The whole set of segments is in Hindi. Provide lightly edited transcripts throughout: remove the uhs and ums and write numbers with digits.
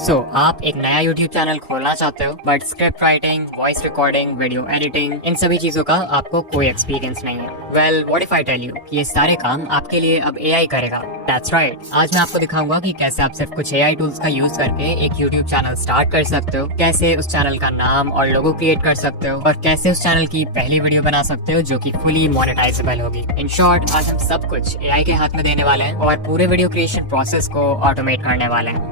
आप एक नया YouTube चैनल खोलना चाहते हो but script writing, voice recording, video editing, इन सभी चीजों का आपको कोई एक्सपीरियंस नहीं है। Well, what if I tell you कि ये सारे काम आपके लिए अब AI करेगा। That's right. आज मैं आपको दिखाऊंगा कि कैसे आप सिर्फ कुछ AI टूल्स का यूज करके एक YouTube चैनल स्टार्ट कर सकते हो, कैसे उस चैनल का नाम और लोगो क्रिएट कर सकते हो और कैसे उस चैनल की पहली वीडियो बना सकते हो जो कि फुली मोनेटाइजेबल होगी। इन शॉर्ट, आज हम सब कुछ AI के हाथ में देने वाले हैं और पूरे वीडियो क्रिएशन प्रोसेस को ऑटोमेट करने वाले हैं।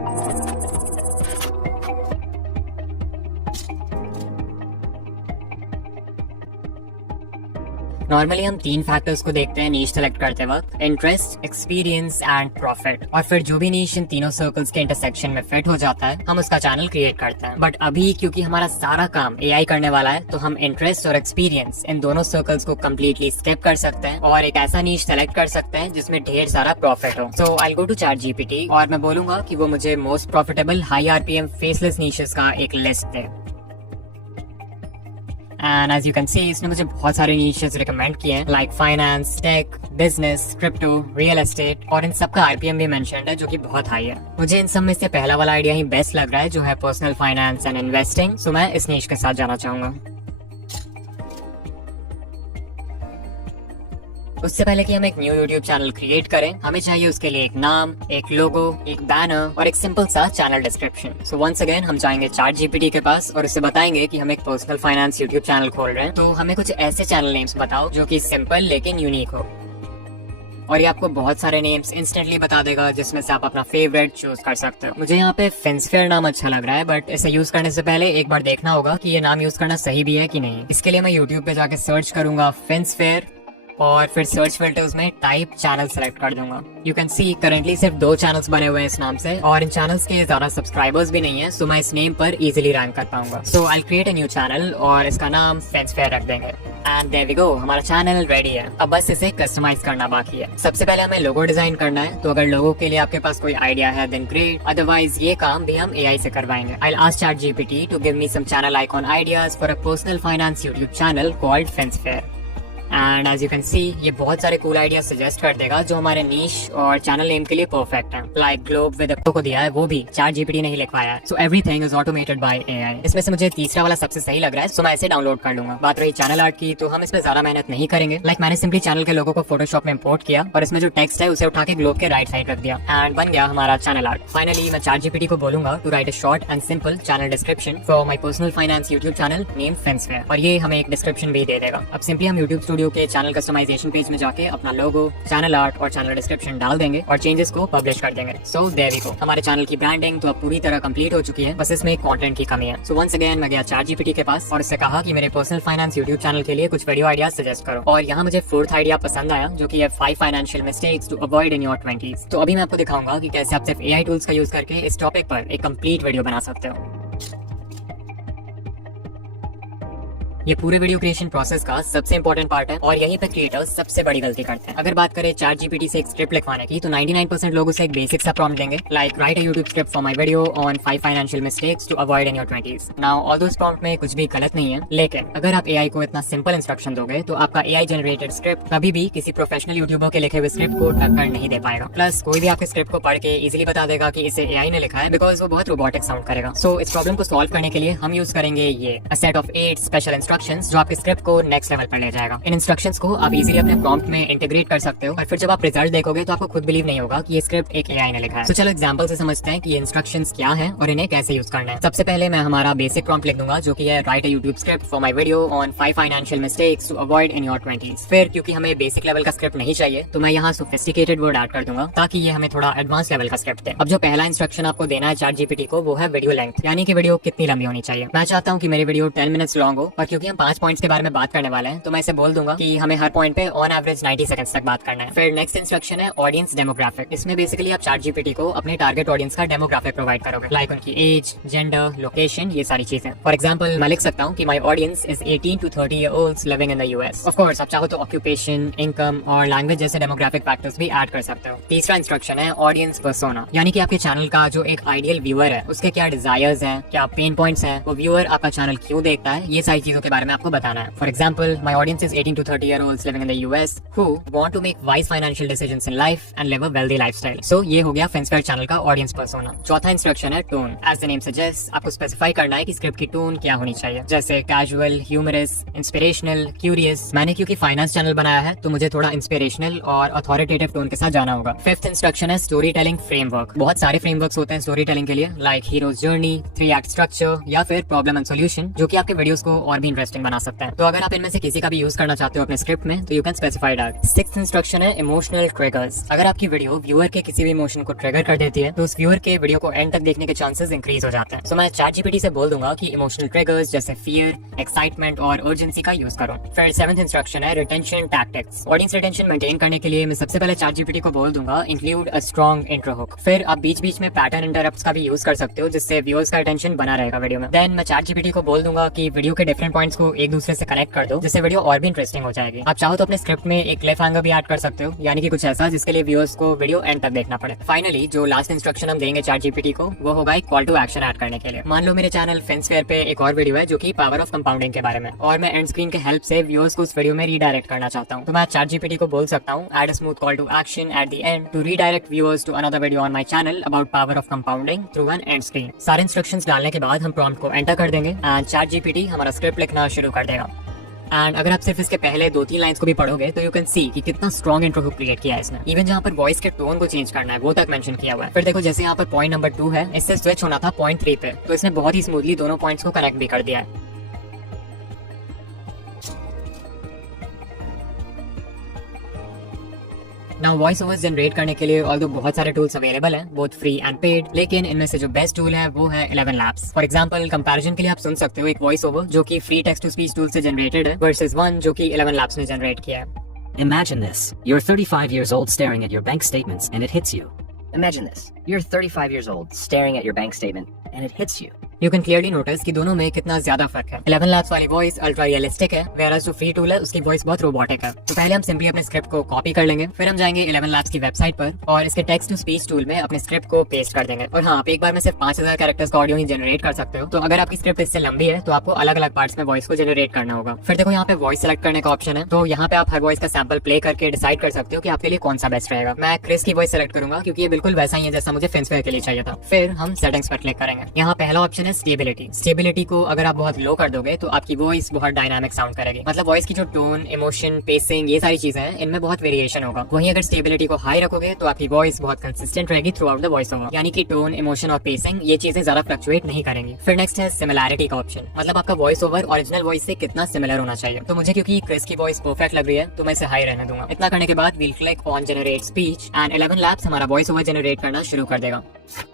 नॉर्मली हम 3 फैक्टर्स को देखते हैं नीश सेलेक्ट करते वक्त: इंटरेस्ट, एक्सपीरियंस एंड प्रॉफिट। और फिर जो भी नीश इन तीनों सर्कल्स के इंटरसेक्शन में फिट हो जाता है, हम उसका चैनल क्रिएट करते हैं। बट अभी क्योंकि हमारा सारा काम AI करने वाला है, तो हम इंटरेस्ट और एक्सपीरियंस इन दोनों सर्कल्स को कम्प्लीटली स्किप कर सकते हैं और एक ऐसा नीश सेलेक्ट कर सकते हैं जिसमें ढेर सारा प्रॉफिट हो। सो आई गो टू ChatGPT और मैं बोलूंगा कि वो मुझे most profitable high RPM faceless niches का एक लिस्ट दे। And as you can see, इसने मुझे बहुत सारे नीशेस रिकमेंड किए हैं, like finance, tech, business, crypto, real estate, और इन सब का RPM भी मेंशन्ड है जो कि बहुत हाई है। मुझे इन सब में से पहला वाला आइडिया ही बेस्ट लग रहा है, जो है पर्सनल फाइनेंस एंड इन्वेस्टिंग। सो मैं इस नीश के साथ जाना चाहूंगा। उससे पहले कि हम एक न्यू YouTube चैनल क्रिएट करें, हमें चाहिए उसके लिए एक नाम, एक लोगो, एक बैनर और एक सिंपल सा channel description. So once again हम जाएंगे ChatGPT के पास और उससे बताएंगे कि हम एक पर्सनल फाइनेंस YouTube चैनल खोल रहे हैं, तो हमें कुछ ऐसे चैनल नेम्स बताओ जो कि सिंपल लेकिन यूनिक हो। और ये आपको बहुत सारे नेम्स इंस्टेंटली बता देगा जिसमें से आप अपना फेवरेट चूज कर सकते हो। मुझे यहाँ पे फेंसफेयर नाम अच्छा लग रहा है, बट इसे यूज करने से पहले एक बार देखना होगा कि ये नाम यूज करना सही भी है कि नहीं। इसके लिए मैं YouTube पे जाके सर्च करूंगा फेंसफेयर और फिर सर्च फिल्टर्स में टाइप चैनल सेलेक्ट कर दूंगा। यू कैन सी करेंटली सिर्फ 2 चैनल्स बने हुए हैं इस नाम से और इन चैनल्स के ज्यादा सब्सक्राइबर्स भी नहीं है, सो मैं इस नेम पर इजीली रैंक कर पाऊंगा। So I create a new channel और इसका नाम फेंसफेयर रख देंगे। एंड देयर वी गो, हमारा चैनल रेडी है। अब बस इसे कस्टमाइज करना बाकी है। सबसे पहले हमें लोगो डिजाइन करना है, तो अगर लोगो के लिए आपके पास कोई आइडिया है देन ग्रेट, अदरवाइज ये काम भी हम AI से करवाएंगे। I will ask ChatGPT to give me some channel icon ideas for a personal finance YouTube channel called फेंसफेयर। And as you can see, ये बहुत सारे कूल आइडिया सजेस्ट कर देगा जो हमारे नीश और चैनल नेम के लिए परफेक्ट है। लाइक ग्लोब विद को दिया है, वो भी ChatGPT ने ही लिखवाया है। So everything is automated by AI। इसमें से मुझे तीसरा वाला सबसे सही लग रहा है, सो मैं इसे डाउनलोड कर लूंगा। बात रही चैनल आर्ट की, तो हम इसमें ज्यादा मेहनत नहीं करेंगे। लाइक मैंने सिंपली चैनल के लोगों को फोटोशॉप में इंपोर्ट किया और इसमें जो टेक्स्ट है उसे उठा के ग्लोब के राइट साइड रख दिया एंड बन गया हमारा चैनल आर्ट। फाइनली मैं ChatGPT को बोलूंगा to write a short and simple channel description for my personal finance YouTube channel name फेंसफेयर, और ये हमें एक डिस्क्रिप्शन भी दे देगा। अब सिंपली हम YouTube स्टूडियो के चैनल कस्टमाइजेशन पेज में जाके अपना लोगो, चैनल आर्ट और चैनल डिस्क्रिप्शन डाल देंगे और चेंजेस को पब्लिश कर देंगे। सो देयर वी गो, हमारे चैनल की ब्रांडिंग तो अब पूरी तरह कंप्लीट हो चुकी है, बस इसमें कंटेंट की कमी है। सो वंस अगेन मैं गया ChatGPT के पास और उससे कहा कि मेरे पर्सनल फाइनेंस YouTube चैनल के लिए कुछ वीडियो आइडिया सजेस्ट करो, और यहाँ मुझे 4th आइडिया पसंद आया, जो कि है 5 financial mistakes to avoid in your 20s। तो अभी मैं आपको दिखाऊंगा कि कैसे आप सिर्फ AI टूल्स का यूज करके इस टॉपिक पर एक कंप्लीट वीडियो बना सकते हो। ये पूरे वीडियो क्रिएशन प्रोसेस का सबसे इंपॉर्टेंट पार्ट है और यहीं पे क्रिएटर्स सबसे बड़ी गलती करते हैं। अगर बात करें ChatGPT से एक स्क्रिप्ट लिखवाने की, तो 99% लोग उसे एक बेसिक सा प्रॉम्प्ट देंगे, like write a YouTube script for my video on 5 financial mistakes to avoid in your 20s। Now although इस प्रॉम्प्ट में कुछ भी गलत नहीं है, लेकिन अगर आप AI को इतना सिंपल इंस्ट्रक्शन दोगे तो आपका AI जनरेटेड स्क्रिप्ट कभी भी किसी प्रोफेशनल यूट्यूबर के लिखे हुए स्क्रिप्ट को टक्कर नहीं दे पाएगा। प्लस कोई भी आपके स्क्रिप्ट को पढ़ के इजिली बता देगा कि इसे AI ने लिखा है, बिकॉज वो बहुत रोबोटिक साउंड करेगा। सो इस प्रॉब्लम को सॉल्व करने के लिए हम यूज करेंगे ये a set of 8 special instructions जो आपके स्क्रिप्ट को नेक्स्ट लेवल पर ले जाएगा। इन इंस्ट्रक्शंस को आप इजीली अपने प्रॉम्प्ट में इंटीग्रेट कर सकते हो और फिर जब आप रिजल्ट देखोगे तो आपको खुद बिलीव नहीं होगा कि ये स्क्रिप्ट एक AI ने लिखा है। तो चलो एग्जांपल से समझते हैं कि ये इंस्ट्रक्शंस क्या हैं और इन्हें कैसे यूज करना है। सबसे पहले मैं हमारा बेसिक प्रॉम्प्ट लिख दूंगा, जो कि है write a YouTube script for my video on 5 financial mistakes to avoid in your 20s। फिर क्योंकि हमें बेसिक लेवल का स्क्रिप्ट नहीं चाहिए, तो मैं यहाँ सोफिस्टिकेटेड वर्ड ऐड कर दूंगा ताकि ये हमें थोड़ा एडवांस लेवल का स्क्रिप्ट दे। अब जो पहला इंस्ट्रक्शन आपको देना है ChatGPT को, वो है वीडियो लेंथ, यानी कि वीडियो कितनी लंबी होनी चाहिए। मैं चाहता हूँ कि मेरी वीडियो 10 मिनट्स लॉन्ग हो, और क्योंकि हम 5 पॉइंट्स के बारे में बात करने वाले हैं, तो मैं इसे बोल दूंगा कि हमें हर पॉइंट पे ऑन एवरेज 90 सेकंड्स तक बात करना है। फिर नेक्स्ट इंस्ट्रक्शन है ऑडियंस डेमोग्राफिक। इसमें बेसिकली आप ChatGPT को अपने टारगेट ऑडियंस का डेमोग्राफिक प्रोवाइड करोगे, लाइक उनकी एज, जेंडर, लोकेशन, ये सारी चीजें। फॉर एग्जांपल मैं लिख सकता हूँ कि my audience is 18 to 30 year olds living in the US। Of course आप चाहो तो ऑक्यूपेशन, इनकम और लैंग्वेज जैसे डेमोग्राफिक फैक्टर्स भी ऐड कर सकते हो। तीसरा इंस्ट्रक्शन है ऑडियंस पर्सोना, यानी कि आपके चैनल का जो एक आइडियल व्यूअर है उसके क्या डिजायर्स हैं, क्या पेन पॉइंट्स हैं, वो व्यूअर आपका चैनल क्यों देखता है, ये सारी चीजों के बारे में आपको बताना है। For example, my audience is 18 to 30 year olds living in the US who want to make wise financial decisions in life and live a wealthy lifestyle. So ये हो गया FinSquare चैनल का ऑडियंस पर्सोना। चौथा इंस्ट्रक्शन है tone. As the name suggest, आपको स्पेसिफाई करना है कि स्क्रिप्ट की टोन क्या होनी चाहिए, जैसे कैजुअल, ह्यूमरस, इंस्पिरेशनल, क्यूरियस। मैंने क्योंकि फाइनेंस चैनल बनाया है तो मुझे थोड़ा इंस्पिरेशनल और अथॉरिटेटिव टोन के साथ जाना होगा। फिफ्थ इंस्ट्रक्शन है स्टोरी टेलिंग फ्रेमवर्क। बहुत सारे फ्रेमवर्क्स होते हैं स्टोरी टेलिंग के लिए, like heroes journey, 3 act structure या फिर प्रॉब्लम एंड सॉल्यूशन, जो कि आपके वीडियोस को और भी इंटरेस्टिंग बना सकता है। तो अगर आप इनमें से किसी का भी यूज करना चाहते हो अपने स्क्रिप्ट में तो you can specify that. Sixth instruction है इमोशनल ट्रिगर्स। अगर आपकी वीडियो व्यूअर के किसी भी इमोशन को ट्रिगर कर देती है तो उस व्यूअर के वीडियो को एंड तक देखने के चांसेस इंक्रीज हो जाते हैं। सो मैं ChatGPT से बोल दूंगा कि इमोशनल ट्रिगर्स जैसे फियर, एक्साइटमेंट और अर्जेंसी का यूज करो। फिर सेवंथ इंस्ट्रक्शन है retention tactics. Audience retention maintain करने के लिए मैं सबसे पहले ChatGPT को बोल दूंगा include a strong intro hook. फिर आप बीच बीच में पैटर्न इंटरप्ट्स का भी यूज कर सकते हो जिससे व्यूअर्स का अटेंशन बना रहेगा वीडियो में। देन मैं ChatGPT को बोल दूंगा कि वीडियो के डिफरेंट पॉइंट्स को एक दूसरे से कनेक्ट कर दो जिससे वीडियो और भी इंटरेस्टिंग हो जाएगी। आप चाहो तो अपने स्क्रिप्ट में एक क्लिफ हैंगर भी ऐड कर सकते हो, यानी कि कुछ ऐसा जिसके लिए व्यूअर्स को वीडियो एंड तक देखना पड़े। फाइनली जो लास्ट इंस्ट्रक्शन हम देंगे ChatGPT को वो होगा एक कॉल टू एक्शन ऐड करने के लिए। मान लो मेरे चैनल FinSquare पे एक और वीडियो है जो कि पावर ऑफ कंपाउंडिंग के बारे में, और मैं एंड स्क्रीन के हेल्प से व्यूअर्स को उस वीडियो में रीडायरेक्ट करना चाहता हूँ। तो मैं ChatGPT को बोल सकता हूँ add a smooth call to action at the end to redirect viewers to another video on my channel about power of compounding through an end screen. सारे इंस्ट्रक्शंस डालने के बाद हम प्रॉम्प्ट को एंटर कर देंगे एंड ChatGPT हमारा स्क्रिप्ट लिखना शुरू कर देगा। एंड अगर आप सिर्फ इसके पहले 2-3 लाइंस को भी पढ़ोगे तो यू कैन सी कि कितना स्ट्रॉन्ग इंट्रो हुक क्रिएट किया है इसने। इवन जहाँ पर वॉइस के टोन को चेंज करना है वो तक मेंशन किया हुआ है। फिर देखो जैसे यहाँ पर पॉइंट नंबर 2 है, इससे स्विच होना था पॉइंट 3 पे, तो इसने बहुत ही स्मूथली दोनों पॉइंट्स को कनेक्ट भी कर दिया है। नाउ वॉइस ओवर्स जनरेट करने के लिए ऑल्दो बहुत सारे टूल्स अवेलेबल हैं, बोथ फ्री एंड पेड, लेकिन इनमें से जो बेस्ट टूल है वो है 11 Labs। फॉर एग्जांपल कंपैरिजन के लिए आप सुन सकते हो एक वॉइस ओवर जो कि free text to speech tool से जनरेटेड है वर्सेस वन जो कि 11 Labs ने जनरेट किया है। Imagine this. You're 35 years old staring at your bank statements and it hits you. Imagine this. You're 35 years old staring at your bank statement and it hits you. You can clearly notice कि दोनों में कितना ज्यादा फर्क है। 11 Labs वाली वॉइस अल्ट्रा रियलिस्टिक है, whereas जो फ्री टूल है उसकी वॉइस बहुत रोबोटिक है। तो पहले हम सिंपली अपने स्क्रिप्ट को कॉपी कर लेंगे, फिर हम जाएंगे 11 Labs की वेबसाइट पर और इसके टेक्स्ट टू स्पीच टूल में अपने स्क्रिप्ट को पेस्ट कर देंगे। और हाँ, आप एक बार में सिर्फ 5000 कैरेक्टर्स का ऑडियो ही जनरेट कर सकते हो, तो अगर आपकी स्क्रिप्ट इससे लंबी है तो आपको अलग अलग पार्ट्स में वॉइस को जनरेट करना होगा। फिर देखो यहाँ पे वॉइस सेलेक्ट करने का ऑप्शन है, तो यहाँ पे आप हर वॉइस का सैंपल प्ले करके डिसाइड कर सकते हो कि आपके लिए कौन सा बेस्ट रहेगा। मैं क्रिस की वॉइस सेलेक्ट करूंगा क्योंकि ये बिल्कुल वैसा ही है जैसा मुझे FinSquare के लिए चाहिए था। फिर हम सेटिंग्स पर क्लिक करेंगे। यहाँ पहला ऑप्शन है स्टेबिलिटी। स्टेबिलिटी को अगर आप बहुत लो कर दोगे तो आपकी वॉइस बहुत डायनामिक साउंड करेगी, मतलब वॉइस की जो टोन, इमोशन, पेसिंग, ये सारी चीजें हैं इनमें बहुत वेरिएशन होगा। वहीं अगर स्टेबिलिटी को हाई रखोगे तो आपकी वॉइस बहुत कंसिस्टेंट रहेगी through out the voice over, यानी कि टोन, इमोशन और पेसिंग ये चीजें ज्यादा फ्लक्चुएट नहीं करेंगी। फिर नेक्स्ट है सिमिलैरिटी का ऑप्शन, मतलब आपका वॉइस ओवर ओरिजिनल वॉइस से कितना सिमिलर होना चाहिए। तो मुझे क्योंकि क्रिस की वॉइस परफेक्ट लग रही है तो मैं इसे हाई रहने दूंगा। इतना करने के बाद we'll click on generate speech and 11 Labs हमारा वॉइस ओवर जनरेट करना शुरू कर देगा।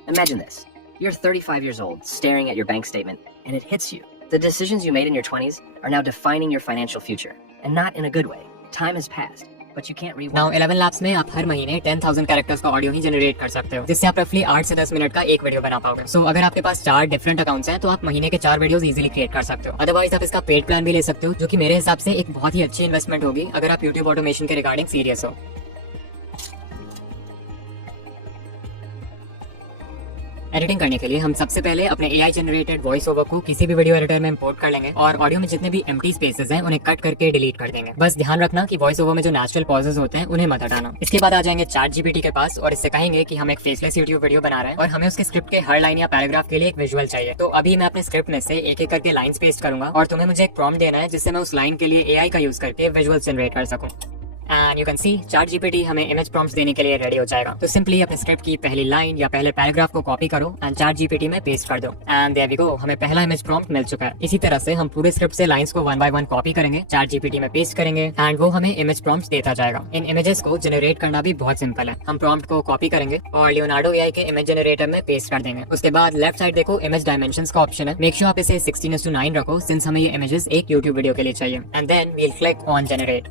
Imagine this. You're 35 years old staring at your bank statement and it hits you. The decisions you made in your 20s are now defining your financial future, and not in a good way. Time has passed, but you can't rewind. Now 11 Labs में आप हर महीने 10,000 कैरेक्टर्स का ऑडियो ही जनरेट कर सकते हो, जिससे आप रफली 8 से 10 मिनट का एक वीडियो बना पाओगे। सो अगर आपके पास 4 डिफरेंट अकाउंट्स हैं तो आप महीने के 4 वीडियोस इजीली क्रिएट कर सकते हो। अदरवाइज आप इसका पेड प्लान भी ले सकते हो, जो कि मेरे हिसाब से एक बहुत ही अच्छी इन्वेस्टमेंट होगी अगर आप यूट्यूब ऑटोमेशन के रिगार्डिंग सीरियस हो। एडिटिंग करने के लिए हम सबसे पहले अपने AI जनरेटेड वॉइस ओवर को किसी भी वीडियो एडिटर में इंपोर्ट कर लेंगे और ऑडियो में जितने भी एम्प्टी स्पेसेस हैं उन्हें कट करके डिलीट कर देंगे। बस ध्यान रखना कि वॉइस ओवर में जो नेचुरल पॉजेस होते हैं उन्हें मत हटाना। इसके बाद आ जाएंगे ChatGPT के पास और इससे कहेंगे कि हम एक फेसलेस यूट्यूब वीडियो बना रहे हैं और हमें उसके स्क्रिप्ट के हर लाइन या पैराग्राफ के लिए एक विजुअल चाहिए। तो अभी मैं अपने स्क्रिप्ट में से एक एक करके लाइन्स पेस्ट करूंगा और तुम्हें मुझे एक प्रॉम्प्ट देना है जिससे मैं उस लाइन के लिए AI का यूज करके विजुअल जनरेट कर सकूं। And you can C ChatGPT हमें इमेज प्रॉम्प्ट्स देने के लिए रेडी हो जाएगा। तो सिंपली अपने स्क्रिप्ट की पहली लाइन या पहले पैराग्राफ को कॉपी करो एंड ChatGPT में पेस्ट कर दो एंड देयर वी गो, हमें पहला इमेज प्रॉम्प्ट मिल चुका है। इसी तरह से हम पूरे स्क्रिप्ट से लाइंस को 1 by 1 कॉपी करेंगे, ChatGPT में पेस्ट करेंगे एंड वो हमें इमेज प्रॉम्प्ट्स देता जाएगा। इन इमेजेस को जनरेट करना भी बहुत सिंपल है। हम प्रॉम्प्ट को कॉपी करेंगे और लियोनार्डो AI के इमेज जनरेटर में पेस्ट कर देंगे। उसके बाद लेफ्ट साइड देखो इमेज डायमेंशंस का ऑप्शन है। मेक श्योर आप इसे 16:9 रखो सिंस हमें ये इमेजेस एक यूट्यूब वीडियो के लिए चाहिए and then we'll click on generate.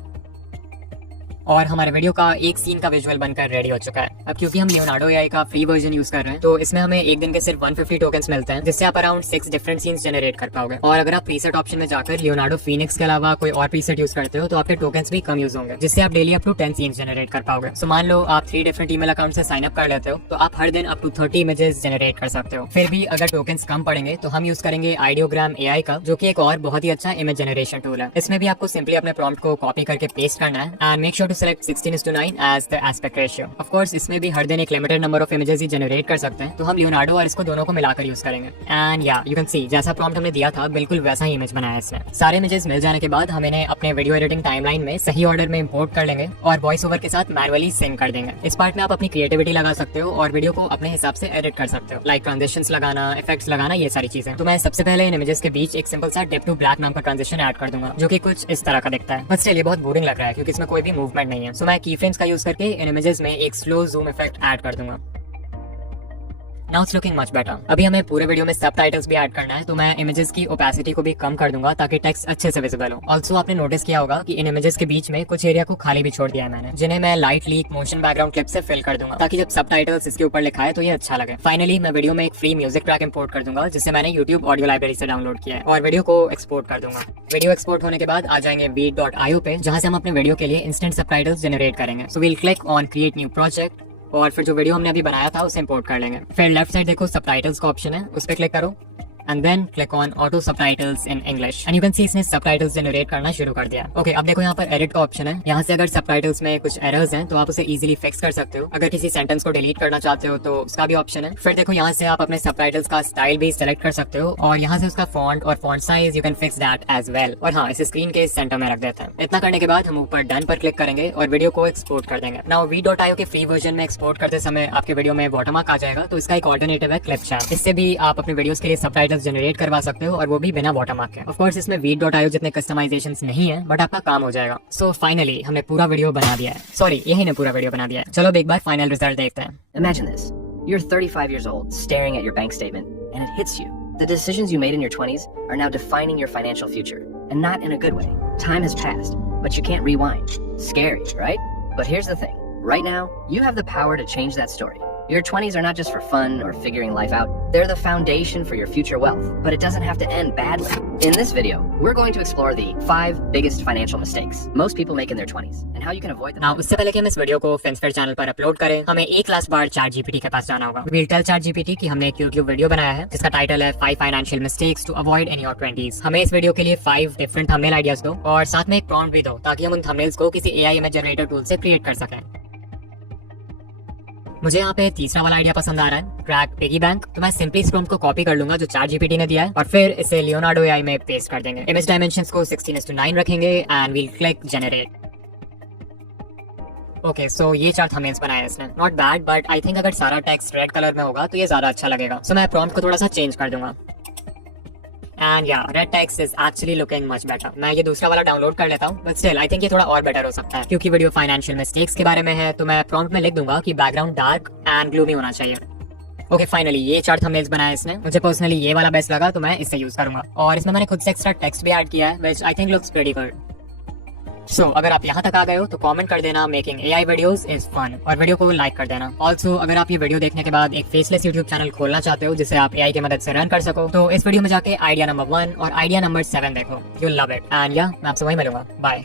और हमारे वीडियो का एक सीन का विजुअल बनकर रेडी हो चुका है। अब क्योंकि हम लियोनार्डो एआई का फ्री वर्जन यूज कर रहे हैं तो इसमें हमें एक दिन के सिर्फ 150 टोकन्स मिलते हैं, जिससे आप अराउंड 6 डिफरेंट सीन्स जनरेट कर पाओगे। और अगर आप प्रीसेट ऑप्शन में जाकर लियोनार्डो फीनिक्स के अलावा कोई और प्रीसेट यूज करते हो तो आपके टोकन्स भी कम यूज होंगे, जिससे आप daily up to 10 scenes generate कर पाओगे। सो मान लो आप 3 डिफरेंट ईमेल अकाउंट से साइन अप कर लेते हो तो आप हर दिन अप टू 30 इमेजेस जनरेट कर सकते हो। फिर भी अगर टोकन्स कम पड़ेंगे तो हम यूज करेंगे आइडियोग्राम एआई का, जो कि एक और बहुत ही अच्छा इमेज जनरेशन टूल है। इसमें भी आपको सिंपली अपने प्रॉम्प्ट को कॉपी करके पेस्ट करना है and make sure to select 16:9 as the aspect ratio. Of course इसमें भी हर दिन एक लिमिटेड नंबर ऑफ इमेजेस ही जनरेट कर सकते हैं, तो हम लियोनार्डो और इसको दोनों को मिलाकर यूज करेंगे। एंड या यू कैन सी जैसा प्रॉम्प्ट हमने दिया था बिल्कुल वैसा ही इमेज बनाया इसने। सारे इमेजेस मिल जाने के बाद हम इन्हें अपने वीडियो एडिटिंग टाइमलाइन में सही ऑर्डर में इंपोर्ट कर लेंगे और वॉइस ओवर के साथ मैनुअली सिंक कर देंगे। इस पार्ट में आप अपनी क्रिएटिविटी लगा सकते हो और वीडियो को अपने हिसाब से एडिट कर सकते हो, लाइक ट्रांजिशंस लगाना, इफेक्ट्स लगाना, ये सारी चीजें। तो मैं सबसे पहले इन इमेजेस के बीच एक सिंपल सा डिप टू ब्लैक नाम का ट्रांजिशन ऐड कर दूंगा, जो कि कुछ इस तरह का दिखता है। बट स्टिल ये बहुत बोरिंग लग रहा है क्योंकि इसमें कोई भी मूवमेंट नहीं है। सो मैं की फ्रेम्स का यूज करके इन इमेजेस में एक स्लो जूम इफेक्ट ऐड कर दूंगा। Now it's looking much better. अभी हमें पूरे वीडियो में सबटाइटल्स भी ऐड करना है, तो मैं इमेजेस की ओपेसिटी को भी कम कर दूंगा ताकि टेक्स्ट अच्छे से विजिबल हो। ऑल्सो आपने नोटिस किया होगा कि इन इमेजेस के बीच में कुछ एरिया को खाली भी छोड़ दिया है मैंने, जिन्हें मैं light leak motion background clip से फिल कर दूंगा ताकि जब सबटाइटल्स इसके ऊपर लिखा है तो ये अच्छा लगे। फाइनली मैं वीडियो में एक फ्री म्यूजिक ट्रैक इंपोर्ट कर दूंगा, जिसे मैंने यूट्यूब ऑडियो लाइब्रेरी से डाउनलोड किया है, और वीडियो को एक्सपोर्ट कर दूंगा। वीडियो एक्सपोर्ट होने के बाद आ जाएंगे beat.io पे, जहां से हम अपने वीडियो के लिए इंस्टेंट सबटाइटल्स जनरेट करेंगे। So we'll click on create new project और फिर जो वीडियो हमने अभी बनाया था उसे इंपोर्ट कर लेंगे। फिर लेफ्ट साइड देखो सबटाइटल्स का ऑप्शन है, उस पर क्लिक करो and then click on auto subtitles in English and you can see इसने सबटाइटल्स जनरेट करना शुरू कर दिया। ओके, अब देखो यहाँ पर एडिट का ऑप्शन है। यहाँ से अगर सबटाइटल्स में कुछ एरर्स हैं तो आप उसे इजीली फिक्स कर सकते हो। अगर किसी सेंटेंस को डिलीट करना चाहते हो तो उसका भी ऑप्शन है। फिर देखो यहाँ से आप अपने सबटाइटल्स का स्टाइल भी सिलेक्ट कर सकते हो और यहाँ से उसका फॉन्ट और font size you can fix that as well. और हाँ, इसे स्क्रीन के सेंटर में रख देते हैं। इतना करने के बाद हम ऊपर डन पर क्लिक करेंगे और वीडियो को एक्सपोर्ट कर देंगे। नाउ v.io के फ्री वर्जन में एक्सपोर्ट करते समय आपके वीडियो में वाटरमार्क आ जाएगा, तो इसका एक ऑल्टरनेटिव है क्लिपचार्ट। इससे भी आप अपने वीडियोस के लिए सबटाइटल्स जनरेट करवा सकते हो और वो भी बिना वाटरमार्क के। ऑफ कोर्स इसमें v.io जितने कस्टमाइजेशंस नहीं है, बट आपका काम हो जाएगा। सो फाइनली हमने पूरा वीडियो बना दिया है। सॉरी, यही ने पूरा वीडियो बना दिया है। चलो अब एक बार फाइनल रिजल्ट देखते हैं। Imagine this. You're 35 years old, staring at your bank statement, and it hits you. The decisions you made in your 20s are now defining your financial future, and not in a good way. Time has passed, but you can't rewind. Scary, right? But here's the thing. Right now, you have the power to change that story. Your 20s are not just for fun or figuring life out. They're the foundation for your future wealth. But it doesn't have to end badly. In this video, we're going to explore the 5 biggest financial mistakes most people make in their 20s and how you can avoid them. Now, उससे पहले कि हम इस वीडियो को फिंस्फेयर चैनल पर अपलोड करें, हमें एक लास्ट बार ChatGPT के पास जाना होगा। We'll tell ChatGPT कि हमने एक YouTube वीडियो बनाया है जिसका टाइटल है 5 financial mistakes to avoid in your 20s। हमें इस वीडियो के लिए 5 डिफरेंट थंबनेल आइडियाज दो और साथ में एक प्रॉम्प्ट भी दो ताकि हम उन थंबनेल्स को किसी AI इमेज जनरेटर टूल से क्रिएट कर सकें। मुझे यहाँ पे तीसरा वाला आइडिया पसंद आ रहा है, क्रैक पिगी बैंक। तो मैं सिंपली इस प्रॉम्प्ट को कॉपी कर लूंगा जो ChatGPT ने दिया है और फिर इसे लियोनार्डो एआई में पेस्ट कर देंगे। इमेज डायमेंशंस को 16:9 रखेंगे and will click generate. Okay, so ये 4 थंबनेल्स बनाए इसने। Not bad, but I think अगर सारा टेक्स्ट रेड कलर में होगा तो ये ज्यादा अच्छा लगेगा। सो मैं प्रॉम्प्ट को थोड़ा सा चेंज कर दूंगा एंड या red text is actually looking much better. मैं ये दूसरा वाला डाउनलोड कर लेता हूँ, बट स्टिल आई थिंक ये थोड़ा और बेटर हो सकता है क्योंकि वीडियो फाइनेंशियल मिस्टेक्स के बारे में है। तो मैं प्रॉम्प्ट में लिख दूंगा कि बैकग्राउंड डार्क एंड ग्लूमी होना चाहिए। ओके, फाइनली ये 4 थंबनेल्स बनाए इसने। मुझे पर्सनली ये वाला बेस्ट लगा तो मैं इसे यूज करूंगा और इसमें मैंने खुद से एक्स्ट्रा टेक्स्ट भी ऐड किया है which I think looks pretty good. So अगर आप यहाँ तक आ गए हो तो कमेंट कर देना making AI videos is fun और वीडियो को लाइक कर देना। ऑल्सो अगर आप ये वीडियो देखने के बाद एक फेसलेस यूट्यूब चैनल खोलना चाहते हो जिसे आप AI की मदद से रन कर सको तो इस वीडियो में जाके आइडिया नंबर 1 और आइडिया नंबर 7 देखो, यू लव इट। एंड या मैं आपसे वही मिलूंगा। बाय।